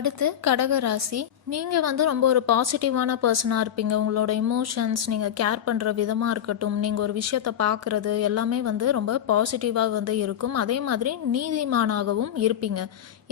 அடுத்து கடக ராசி. நீங்கள் வந்து ரொம்ப ஒரு பாசிட்டிவான பர்சனாக இருப்பீங்க. உங்களோட இமோஷன்ஸ், நீங்கள் கேர் பண்ணுற விதமாக இருக்கட்டும், நீங்கள் ஒரு விஷயத்தை பார்க்குறது எல்லாமே வந்து ரொம்ப பாசிட்டிவாக வந்து இருக்கும். அதே மாதிரி நீதிமானாகவும் இருப்பீங்க.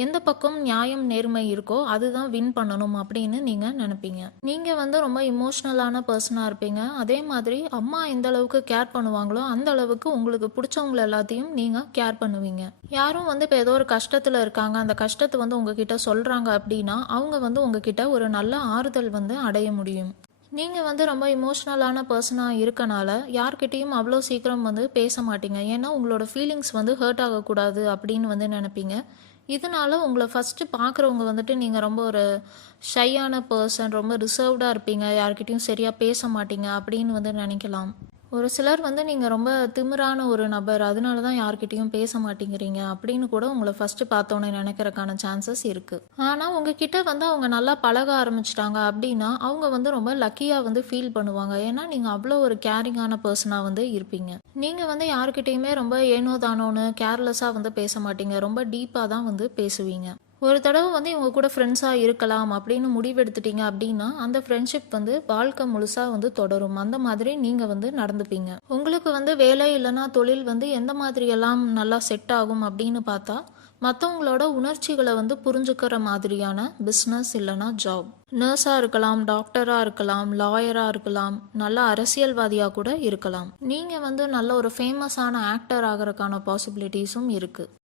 எந்த பக்கம் நியாயம் நேர்மை இருக்கோ அதுதான் வின் பண்ணணும் அப்படின்னு நீங்கள் நினைப்பீங்க. நீங்கள் வந்து ரொம்ப இமோஷ்னலான பர்சனாக இருப்பீங்க. அதே மாதிரி அம்மா எந்த அளவுக்கு கேர் பண்ணுவாங்களோ அந்த அளவுக்கு உங்களுக்கு பிடிச்சவங்க எல்லாத்தையும் நீங்கள் கேர் பண்ணுவீங்க. யாரும் வந்து இப்போ ஏதோ ஒரு கஷ்டத்தில் இருக்காங்க, அந்த கஷ்டத்தை வந்து உங்ககிட்ட சொல்கிறாங்க அப்படின்னா அவங்க வந்து உங்ககிட்ட ஒரு நல்ல ஆறுதல் வந்து அடைய முடியும். நீங்கள் வந்து ரொம்ப இமோஷ்னலான பர்சனாக இருக்கனால யார்கிட்டேயும் அவ்வளோ சீக்கிரம் வந்து பேச மாட்டீங்க. ஏன்னா உங்களோட ஃபீலிங்ஸ் வந்து ஹர்ட் ஆகக்கூடாது அப்படின்னு வந்து நினைப்பீங்க. இதனால உங்களை ஃபஸ்ட்டு பார்க்குறவங்க வந்துட்டு நீங்கள் ரொம்ப ஒரு ஷையான பர்சன், ரொம்ப ரிசர்வ்டாக இருப்பீங்க, யார்கிட்டயும் சரியாக பேச மாட்டீங்க அப்படின்னு வந்து நினைக்கலாம். ஒரு சிலர் வந்து நீங்கள் ரொம்ப திமிரான ஒரு நபர், அதனால தான் யார்கிட்டயும் பேச மாட்டேங்கிறீங்க அப்படின்னு கூட உங்களை ஃபஸ்ட்டு பார்த்தோன்னே நினைக்கிறதுக்கான சான்சஸ் இருக்குது. ஆனால் உங்ககிட்ட வந்து அவங்க நல்லா பழக ஆரம்பிச்சிட்டாங்க அப்படின்னா அவங்க வந்து ரொம்ப லக்கியாக வந்து ஃபீல் பண்ணுவாங்க. ஏன்னா நீங்கள் அவ்வளோ ஒரு கேரிங்கான பர்சனாக வந்து இருப்பீங்க. நீங்கள் வந்து யார்கிட்டயுமே ரொம்ப ஏனோ தானோன்னு கேர்லெஸ்ஸாக வந்து பேச மாட்டீங்க. ரொம்ப டீப்பாக தான் வந்து பேசுவீங்க. ஒரு தடவை வந்து இவங்க கூட ஃப்ரெண்ட்ஸாக இருக்கலாம் அப்படின்னு முடிவெடுத்துட்டீங்க அப்படின்னா அந்த ஃப்ரெண்ட்ஷிப் வந்து வாழ்க்கை முழுசாக வந்து தொடரும். அந்த மாதிரி நீங்கள் வந்து நடந்துப்பீங்க. உங்களுக்கு வந்து வேலை இல்லைன்னா தொழில் வந்து எந்த மாதிரியெல்லாம் நல்லா செட் ஆகும் அப்படின்னு பார்த்தா, மற்றவங்களோட உணர்ச்சிகளை வந்து புரிஞ்சுக்கிற மாதிரியான பிஸ்னஸ் இல்லைனா ஜாப். நர்ஸாக இருக்கலாம், டாக்டராக இருக்கலாம், லாயராக இருக்கலாம், நல்ல அரசியல்வாதியாக கூட இருக்கலாம். நீங்கள் வந்து நல்ல ஒரு ஃபேமஸான ஆக்டர் ஆகிறதுக்கான பாசிபிலிட்டிஸும் இருக்குது.